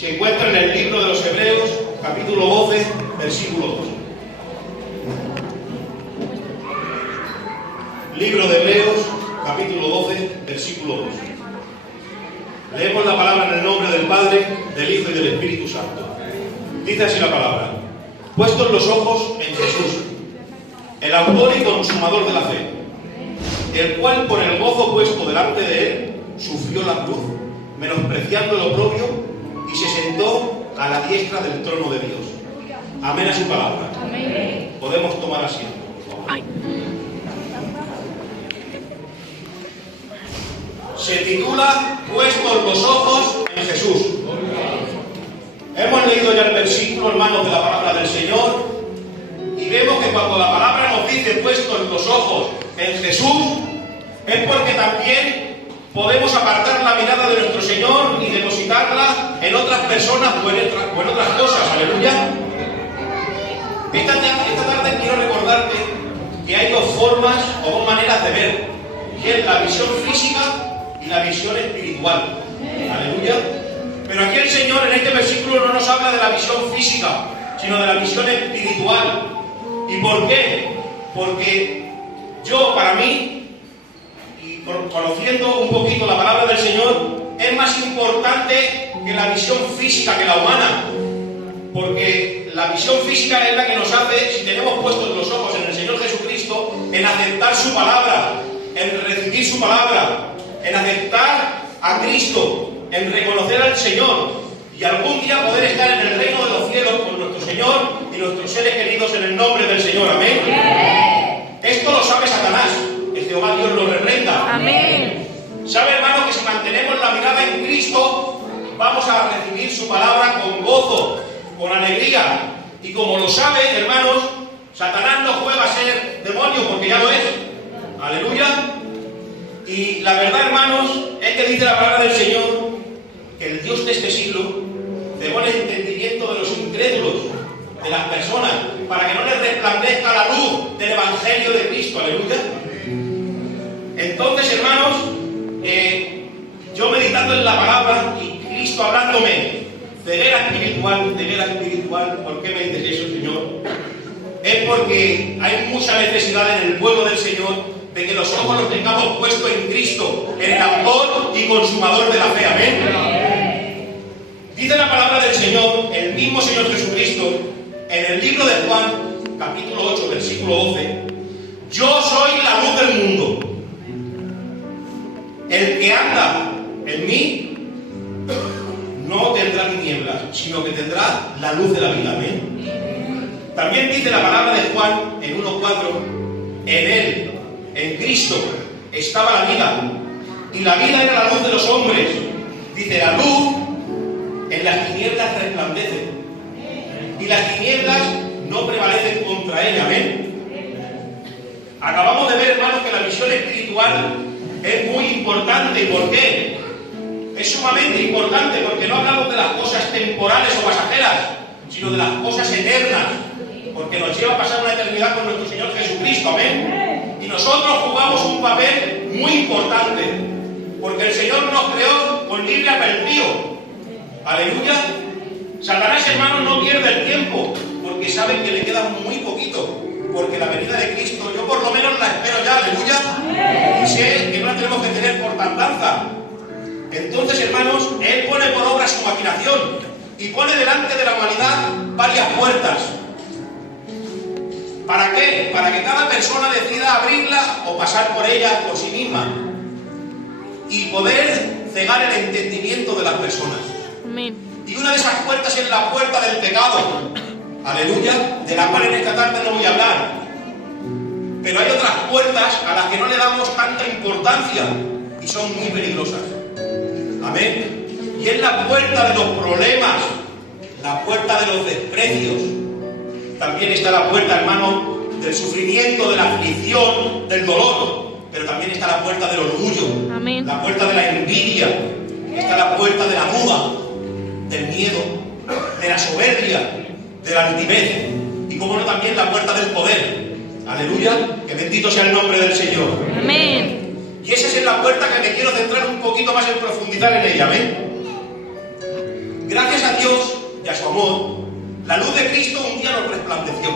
se encuentra en el libro de los Hebreos, capítulo 12, versículo 2. Libro de Hebreos, capítulo 12, versículo 2. Leemos la palabra en el nombre del Padre, del Hijo y del Espíritu Santo. Dice así la palabra: puestos los ojos en Jesús, el autor y consumador de la fe, el cual por el gozo puesto delante de él sufrió la cruz, menospreciando el oprobio, y se sentó a la diestra del trono de Dios. Amén a su palabra. Amén. Podemos tomar asiento, por favor. Se titula Puestos los ojos en Jesús. Hemos leído ya el versículo, hermanos, de la palabra del Señor, y vemos que cuando la palabra nos dice puestos los ojos en Jesús, es porque también podemos apartar la mirada de nuestro Señor y depositarla en otras personas o en otras cosas. Aleluya. Esta tarde quiero recordarte que hay dos formas o dos maneras de ver, que es la visión física y la visión espiritual. Aleluya. Pero aquí el Señor en este versículo no nos habla de la visión física, sino de la visión espiritual. ¿Y por qué? Porque yo, para mí, y conociendo un poquito la palabra del Señor, es más importante que la visión física, que la humana. Porque la visión física es la que nos hace, si tenemos puestos los ojos en el Señor Jesucristo, en aceptar su palabra, en recibir su palabra, en aceptar a Cristo, en reconocer al Señor y algún día poder estar en el reino de los cielos con nuestro Señor y nuestros seres queridos en el nombre del Señor. Amén. Esto lo sabe Satanás, que Jehová Dios lo reprenda. Amén. Sabe, hermano, que si mantenemos la mirada en Cristo, vamos a recibir su palabra con gozo, con alegría. Y como lo sabe, hermanos, Satanás no juega a ser demonio, porque ya lo es. Aleluya. Y la verdad, hermanos, es que dice la palabra del Señor que el Dios de este siglo cegó el entendimiento de los incrédulos, de las personas, para que no les resplandezca la luz del Evangelio de Cristo. Aleluya. Entonces, hermanos, yo meditando en la palabra y Cristo hablándome, ceguera espiritual, ¿por qué me dices eso, Señor? Es porque hay mucha necesidad en el pueblo del Señor de que los ojos los tengamos puestos en Cristo, en el autor y consumador de la fe. Amén. Dice la palabra del Señor, el mismo Señor Jesucristo, en el libro de Juan, capítulo 8, versículo 12: yo soy la luz del mundo. El que anda en mí no tendrá tinieblas, sino que tendrá la luz de la vida. Amén. También dice la palabra de Juan, en 1:4, en él, en Cristo, estaba la vida, y la vida era la luz de los hombres. Dice, la luz en las tinieblas resplandece, y las tinieblas no prevalecen contra ella. Amén. Acabamos de ver, hermanos, que la visión espiritual es muy importante. ¿Por qué? Es sumamente importante porque no hablamos de las cosas temporales o pasajeras, sino de las cosas eternas, porque nos lleva a pasar una eternidad con nuestro Señor Jesucristo. Amén. Y nosotros jugamos un papel muy importante, porque el Señor nos creó con libre albedrío. Aleluya. Satanás, hermano, no pierde el tiempo, porque saben que le queda muy poquito, porque la venida de Cristo, yo por lo menos la espero ya. Aleluya. Y sé que no la tenemos que tener por tardanza. Entonces, hermanos, Él pone por obra su maquinación y pone delante de la humanidad varias puertas. ¿Para qué? Para que cada persona decida abrirla o pasar por ella por sí misma y poder cegar el entendimiento de las personas. Amén. Y una de esas puertas es la puerta del pecado. Aleluya. De la cual en esta tarde no voy a hablar. Pero hay otras puertas a las que no le damos tanta importancia y son muy peligrosas. Amén. Y es la puerta de los problemas, la puerta de los desprecios. También está la puerta, hermano, del sufrimiento, de la aflicción, del dolor. Pero también está la puerta del orgullo. Amén. La puerta de la envidia. Está la puerta de la duda, del miedo, de la soberbia, de la altivez. Y como no, también la puerta del poder. Aleluya. Que bendito sea el nombre del Señor. Amén. Y esa es la puerta que me quiero centrar un poquito más en profundizar en ella. Amén. Gracias a Dios y a su amor, la luz de Cristo un día nos resplandeció.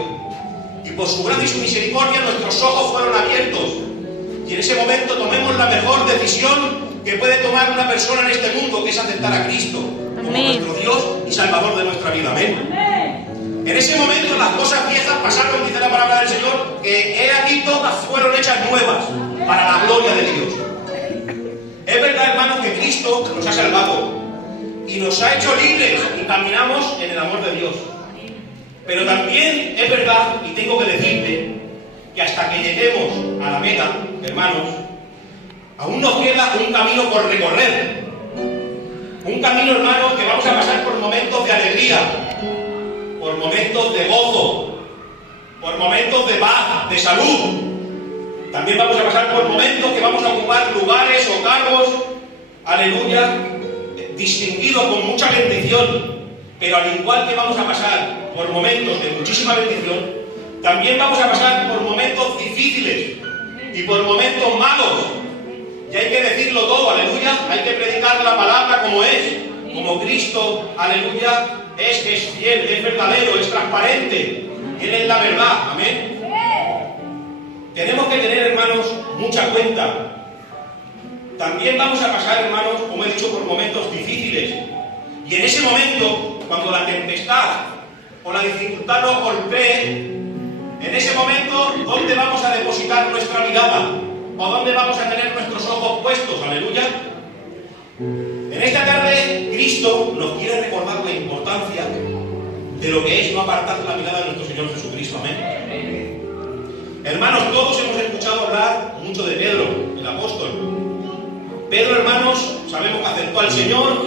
Y por su gracia y su misericordia nuestros ojos fueron abiertos. Y en ese momento tomemos la mejor decisión que puede tomar una persona en este mundo, que es aceptar a Cristo como nuestro Dios y Salvador de nuestra vida. Amén. En ese momento las cosas viejas pasaron, dice la palabra del Señor, que he aquí todas fueron hechas nuevas para la gloria de Dios. Es verdad, hermanos, que Cristo nos ha salvado y nos ha hecho libres y caminamos en el amor de Dios. Pero también es verdad, y tengo que decirte, que hasta que lleguemos a la meta, hermanos, aún nos queda un camino por recorrer. Un camino, hermanos, que vamos a pasar por momentos de alegría, por momentos de gozo, por momentos de paz, de salud. También vamos a pasar por momentos que vamos a ocupar lugares o cargos, aleluya, distinguidos con mucha bendición. Pero al igual que vamos a pasar por momentos de muchísima bendición, también vamos a pasar por momentos difíciles y por momentos malos. Y hay que decirlo todo, aleluya. Hay que predicar la palabra como es, como Cristo, aleluya, es fiel, es verdadero, es transparente. Él es la verdad, amén. Tenemos que tener, hermanos, mucha cuenta. También vamos a pasar, hermanos, como he dicho, por momentos difíciles. Y en ese momento, cuando la tempestad o la dificultad nos golpee, en ese momento, ¿dónde vamos a depositar nuestra mirada? ¿O dónde vamos a tener nuestros ojos puestos? Aleluya. En esta tarde, Cristo nos quiere recordar la importancia de lo que es no apartar la mirada de nuestro Señor Jesucristo. Amén. Hermanos, todos hemos escuchado hablar mucho de Pedro, el apóstol. Pedro, hermanos, sabemos que aceptó al Señor,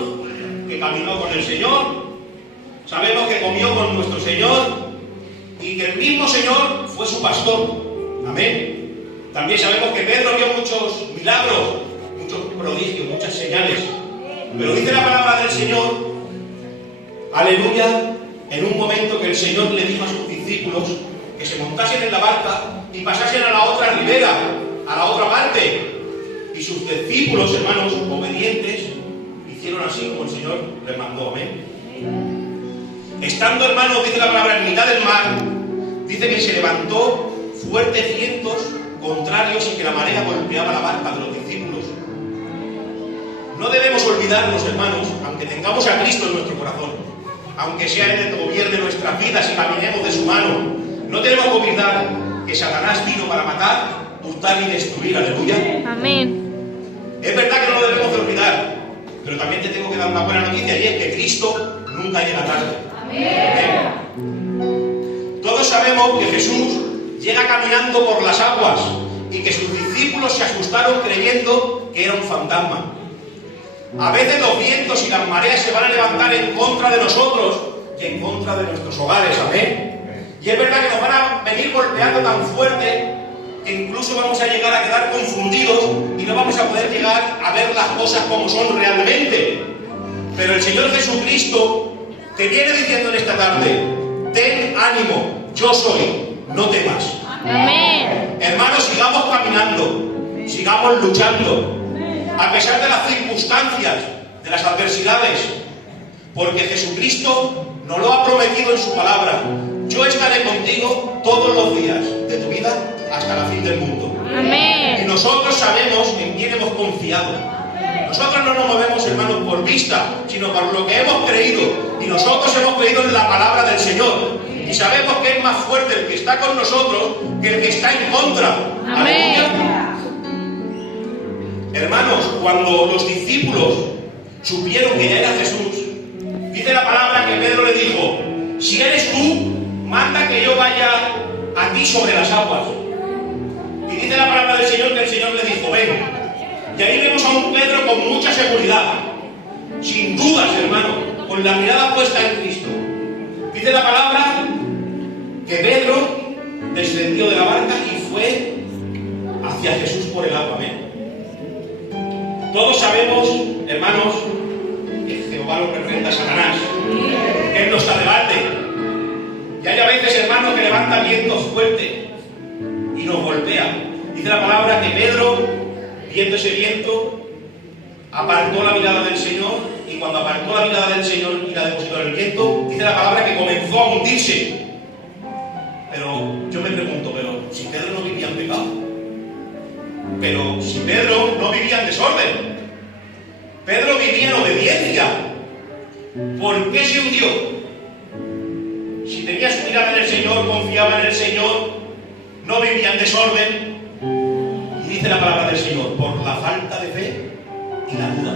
que caminó con el Señor, sabemos que comió con nuestro Señor y que el mismo Señor fue su pastor. Amén. También sabemos que Pedro vio muchos milagros, muchos prodigios, muchas señales. Pero dice la palabra del Señor, aleluya, en un momento que el Señor le dijo a sus discípulos que se montasen en la barca y pasasen a la otra ribera, a la otra parte. Y sus discípulos, hermanos, obedientes, hicieron así como el Señor les mandó. Amén. Estando, hermanos, dice la palabra, en mitad del mar, dice que se levantó fuertes vientos contrarios y que la marea golpeaba la barca de los discípulos. No debemos olvidarnos, hermanos, aunque tengamos a Cristo en nuestro corazón, aunque sea Él el que gobierne nuestras vidas y caminemos de su mano, no tenemos que olvidar que Satanás vino para matar, hurtar y destruir. Aleluya. Amén. Es verdad que no lo debemos de olvidar, pero también te tengo que dar una buena noticia, y es que Cristo nunca llega tarde. Amén. Todos sabemos que Jesús llega caminando por las aguas y que sus discípulos se asustaron creyendo que era un fantasma. A veces los vientos y las mareas se van a levantar en contra de nosotros y en contra de nuestros hogares. Amén. Y es verdad que nos van a venir golpeando tan fuerte que incluso vamos a llegar a quedar confundidos y no vamos a poder llegar a ver las cosas como son realmente. Pero el Señor Jesucristo te viene diciendo en esta tarde: ten ánimo, yo soy, no temas. Amén. Hermanos, sigamos caminando, sigamos luchando, a pesar de las circunstancias, de las adversidades, porque Jesucristo nos lo ha prometido en su palabra. Yo estaré contigo todos los días de tu vida hasta la fin del mundo. Amén. Y nosotros sabemos en quién hemos confiado. Nosotros no nos movemos, hermanos, por vista, sino por lo que hemos creído. Y nosotros hemos creído en la palabra del Señor. Y sabemos que es más fuerte el que está con nosotros que el que está en contra. Amén. Hermanos, cuando los discípulos supieron que ya era Jesús, dice la palabra que Pedro le dijo: si eres tú, manda que yo vaya a ti sobre las aguas. Y dice la palabra del Señor que el Señor le dijo: ven. Y ahí vemos a un Pedro con mucha seguridad, sin dudas, hermano, con la mirada puesta en Cristo. Dice la palabra que Pedro descendió de la barca y fue hacia Jesús por el agua. Amén. Todos sabemos, hermanos, que Jehová lo representa a Satanás, que Él nos está delante. Y hay a veces, hermanos, que levanta vientos fuertes y nos golpea. Dice la palabra que Pedro, viendo ese viento, apartó la mirada del Señor, y cuando apartó la mirada del Señor y la depositó en el sediento, dice la palabra que comenzó a hundirse. Pero yo me pregunto, pero si Pedro no vivía en pecado, pero si Pedro no vivía en desorden, Pedro vivía en obediencia, ¿por qué se hundió? Si tenía su mirada en el Señor, confiaba en el Señor, no vivía en desorden. Y dice la palabra del Señor, por la falta de fe y la duda.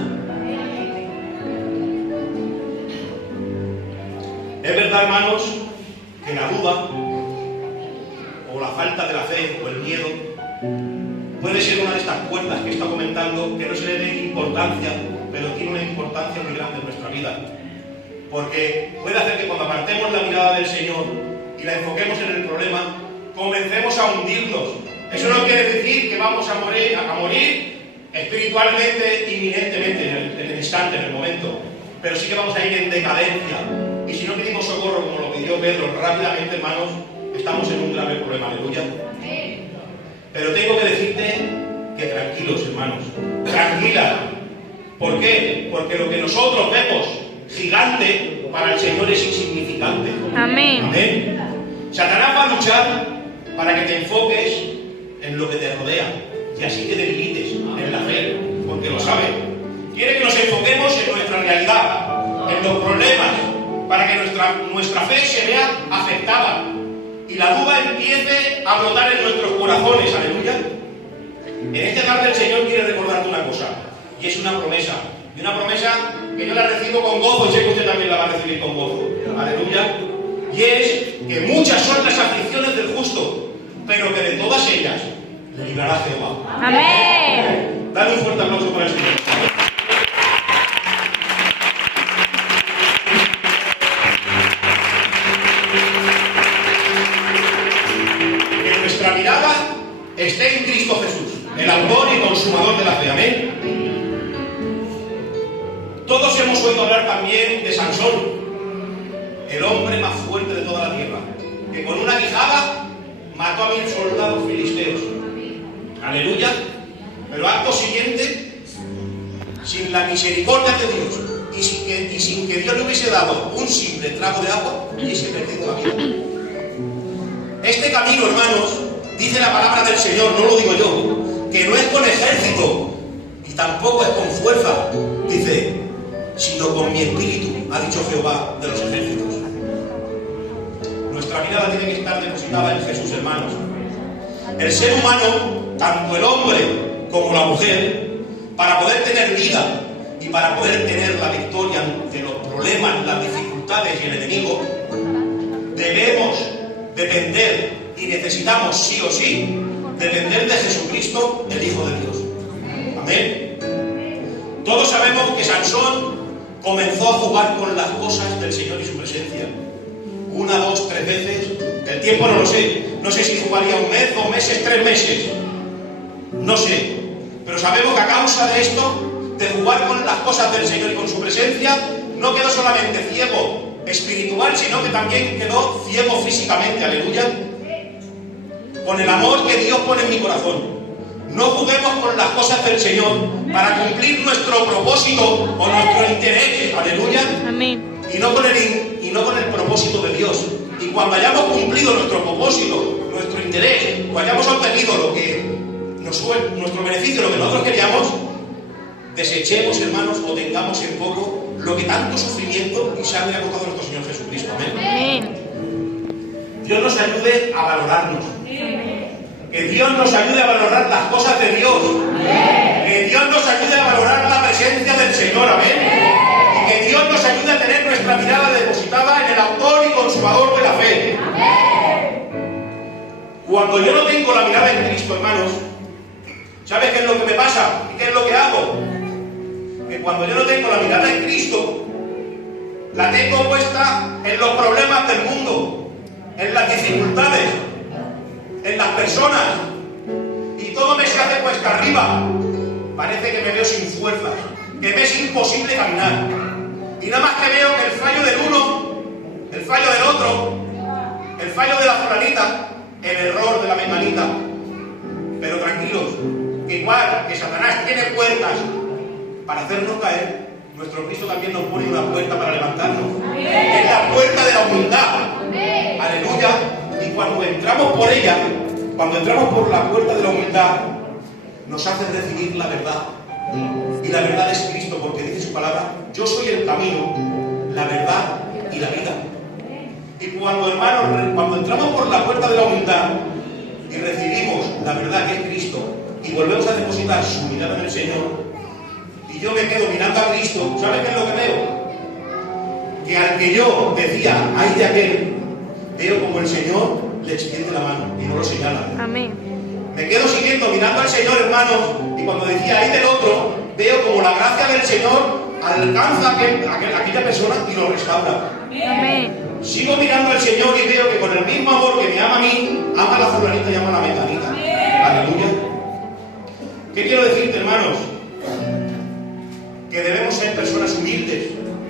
Es verdad, hermanos, que la duda o la falta de la fe o el miedo puede ser una de estas cuerdas que está comentando, que no se le dé importancia, pero tiene una importancia muy grande en nuestra vida. Porque puede hacer que cuando apartemos la mirada del Señor y la enfoquemos en el problema, comencemos a hundirnos. Eso no quiere decir que vamos a morir espiritualmente, inminentemente, en el instante, en el momento. Pero sí que vamos a ir en decadencia. Y si no pedimos socorro, como lo pidió Pedro, rápidamente, hermanos, estamos en un grave problema. Aleluya. Pero tengo que decirte que tranquilos, hermanos. Tranquila. ¿Por qué? Porque lo que nosotros vemos gigante, para el Señor es insignificante. Amén. Amén. Satanás va a luchar para que te enfoques en lo que te rodea y así te debilites en la fe, porque lo sabe. Quiere que nos enfoquemos en nuestra realidad, en los problemas, para que nuestra fe se vea afectada y la duda empiece a brotar en nuestros corazones. Aleluya. En este tarde el Señor quiere recordarte una cosa, y es una promesa. Y una promesa que yo la recibo con gozo, y sé que usted también la va a recibir con gozo. Aleluya. Y es que muchas son las aflicciones del justo, pero que de todas ellas le librará Jehová. Amén. Dale un fuerte aplauso para el Señor. Que nuestra mirada esté en Cristo Jesús, el autor y consumador de la fe. Amén. Todos hemos oído hablar también de Sansón, el hombre más fuerte de toda la tierra, que con una quijada mató a 1000 soldados filisteos. Aleluya. Pero acto siguiente, sin la misericordia de Dios y sin que Dios le hubiese dado un simple trago de agua, hubiese perdido la vida. Este camino, hermanos, dice la palabra del Señor, no lo digo yo, que no es con ejército y tampoco es con fuerza, dice, sino con mi espíritu, ha dicho Jehová de los ejércitos. Nuestra mirada tiene que estar depositada en Jesús, hermanos. El ser humano, tanto el hombre como la mujer, para poder tener vida y para poder tener la victoria ante los problemas, las dificultades y el enemigo, debemos depender y necesitamos sí o sí depender de Jesucristo, el Hijo de Dios. Amén. Todos sabemos que Sansón comenzó a jugar con las cosas del Señor y su presencia. 1, 2, 3 veces. El tiempo no lo sé. No sé si jugaría 1 mes, 2 meses, 3 meses. No sé. Pero sabemos que a causa de esto, de jugar con las cosas del Señor y con su presencia, no quedó solamente ciego espiritual, sino que también quedó ciego físicamente. Aleluya. Con el amor que Dios pone en mi corazón. No juguemos con las cosas del Señor para cumplir nuestro propósito o nuestro interés. Aleluya. Amén. Y no con el propósito de Dios. Y cuando hayamos cumplido nuestro propósito, nuestro interés, o hayamos obtenido lo que nuestro beneficio, lo que nosotros queríamos, desechemos, hermanos, o tengamos en poco lo que tanto sufrimiento y sangre ha costado nuestro Señor Jesucristo. Amén. Amén. Dios nos ayude a valorarnos. Que Dios nos ayude a valorar las cosas de Dios. Amén. Que Dios nos ayude a valorar la presencia del Señor. Amén. Y que Dios nos ayude a tener nuestra mirada depositada en el autor y consumador de la fe. Amén. Cuando yo no tengo la mirada en Cristo, hermanos, ¿sabes qué es lo que me pasa? ¿Y qué es lo que hago? Que cuando yo no tengo la mirada en Cristo, la tengo puesta en los problemas del mundo, en las dificultades, en las personas, y todo me se hace cuesta arriba. Parece que me veo sin fuerzas, que me es imposible caminar, y nada más que veo que el fallo del uno, el fallo del otro, el fallo de la fulanita, el error de la menganita. Pero tranquilos, que igual que Satanás tiene puertas para hacernos caer, nuestro Cristo también nos pone una puerta para levantarnos. En puerta de la humildad. Aleluya. Y cuando entramos por ella, cuando entramos por la puerta de la humildad, nos hace recibir la verdad. Y la verdad es Cristo, porque dice su palabra: yo soy el camino, la verdad y la vida. Y cuando, hermanos, cuando entramos por la puerta de la humildad y recibimos la verdad que es Cristo y volvemos a depositar su mirada en el Señor, y yo me quedo mirando a Cristo, ¿sabes qué es lo que veo? Que al que yo decía, ay de aquel, veo como el Señor le extiende la mano y no lo señala. Amén. Me quedo siguiendo, mirando al Señor, hermanos, y cuando decía ahí del otro, veo como la gracia del Señor alcanza a aquella persona y lo restaura. Amén. Sigo mirando al Señor y veo que con el mismo amor que me ama a mí, ama a la fulanita y ama a la metanita. Aleluya. ¿Qué quiero decirte, hermanos? Que debemos ser personas humildes,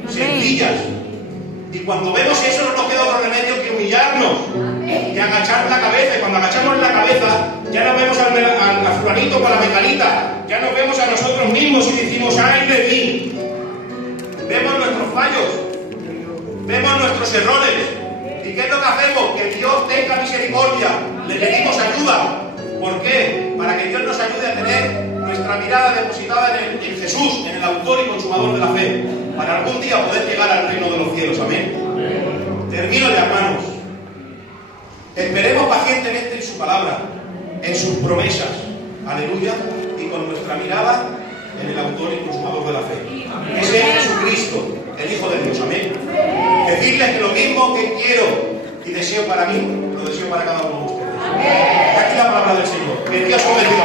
sencillas. Y cuando vemos eso no nos queda otro remedio que humillarnos y agachar la cabeza. Y cuando agachamos la cabeza ya no vemos al fulanito con la metanita, ya nos vemos a nosotros mismos y decimos, ¡ay de mí! Vemos nuestros fallos, vemos nuestros errores. ¿Y qué es lo que hacemos? Que Dios tenga misericordia, le pedimos ayuda. ¿Por qué? Para que Dios nos ayude a tener nuestra mirada depositada en Jesús, en el autor y consumador de la fe, para algún día poder llegar al reino de los cielos. Amén. Termino ya, hermanos. Esperemos pacientemente en su palabra, en sus promesas. Aleluya. Y con nuestra mirada en el autor y consumador de la fe. Ese es Jesucristo, el Hijo de Dios. Amén. Decirles que lo mismo que quiero y deseo para mí, lo deseo para cada uno de ustedes. Y aquí la palabra del Señor. Que Dios os bendiga.